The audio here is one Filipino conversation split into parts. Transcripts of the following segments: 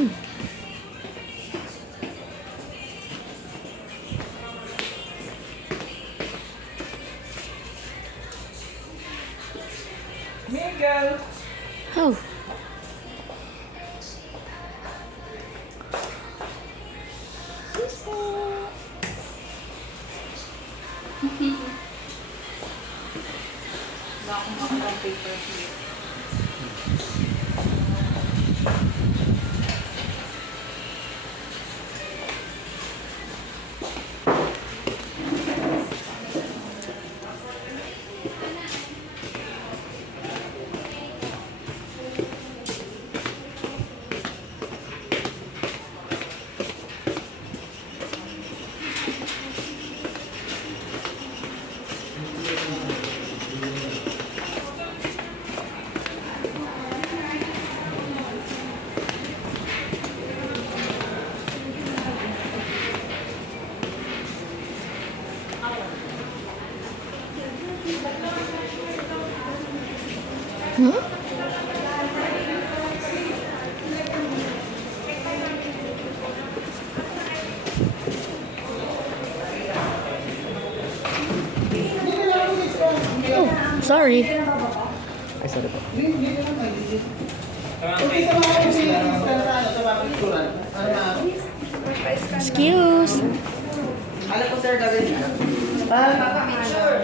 Hmm. Miguel! Oh. Wala akong makalang paper here. Hmm? Oh, sorry. Ay, sorry po. Excuse. Ano po sir gawin niya? Picture!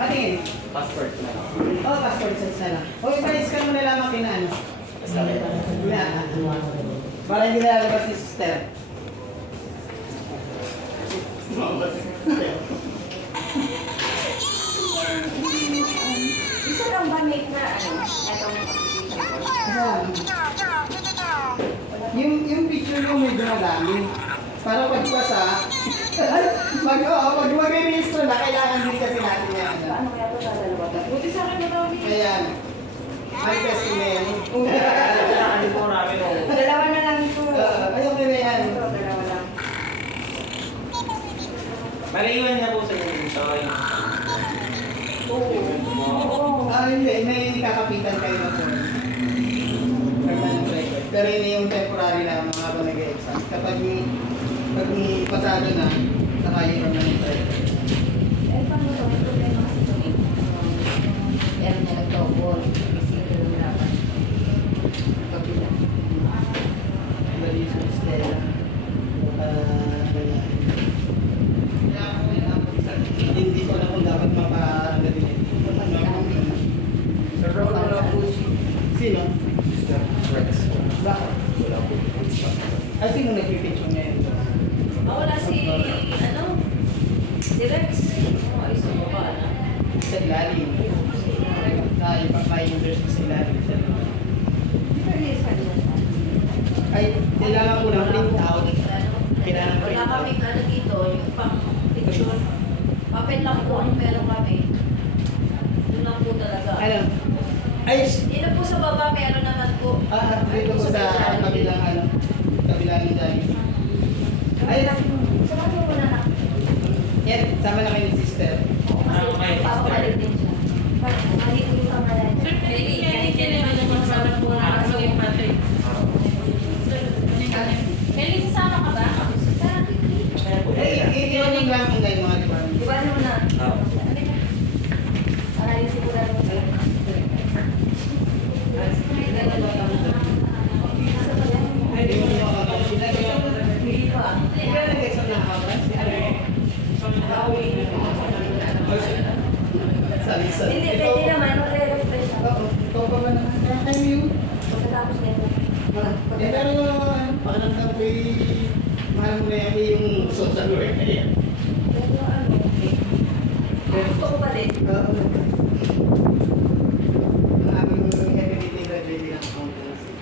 Patingin. Passport na lang. Oh, passport size na lang. O, ipa-scan mo na lamang kina ano. Para hindi lalabas ni sister. Isa lang ba make na ano? Itong application ko? Yung picture mo medyo madami. Para pagpasa, pag mag-register na, kailangan din kasi natin yan. Ano kaya ito dadalawa? Buti sa akin madami. Kaya, may specimen. Kailangan din po namin o. Dalawa na lang ito. Ayun din na yan. Ito, dalawa lang. Mariiwan na po sa inyo dito. Oo. Hindi. May kakapitan kayo na po. Permanent record. Pero yun yung temporary lang mga habang nag-exam. Kapag may pasado na, saka yung permanent record. Eh, paano ito? May problema kasi ito eh. Meron niya nag-double. Kasi ito yung laban. Kabila. Bali sa Stella. Hindi ko alam kung dapat mapa-gabinet. Sir, wala na po si Sino? Mr. Rex. Bakit? Wala po. Ay, sino nagpipicture ngayon? Wala si, ano? Si Rex. Oh, ay, sa baba na. Sa ilalim. Sa ipa-finders sa ilalim. Release ka doon. Ay, kailangan ko ng print out. Kailangan print Wala out. kami ano dito, yung pang picture. Paper papel lang po ang meron kami. Yun lang po talaga. Ano? Ay, Ito po sa baba, may ano naman po. dito po sa kabilang ano, kabilang ng dami. Ay, Samahan mo muna na. yan, sama na kayo ni sister. Kasi papabalik din siya. Mali po yung pangalan niya. Iwan yung lang yung mga department. Di ba ano na? Oo. Analisin ko lang mo sa'yo. Yung mga sila, Hindi pa. hindi ka nag-exam na habang si ano? Salisan. Hindi, pwede naman. Magre-refresh ako. Oo, ikaw pa ba naman? Kaya kayo yun. Pagkatapos nito. Pero pakiramdam ko mahal mo na yung social work na yan. Pero ano, gusto ko pa din. Ang aming heavy graduate ng accountancy.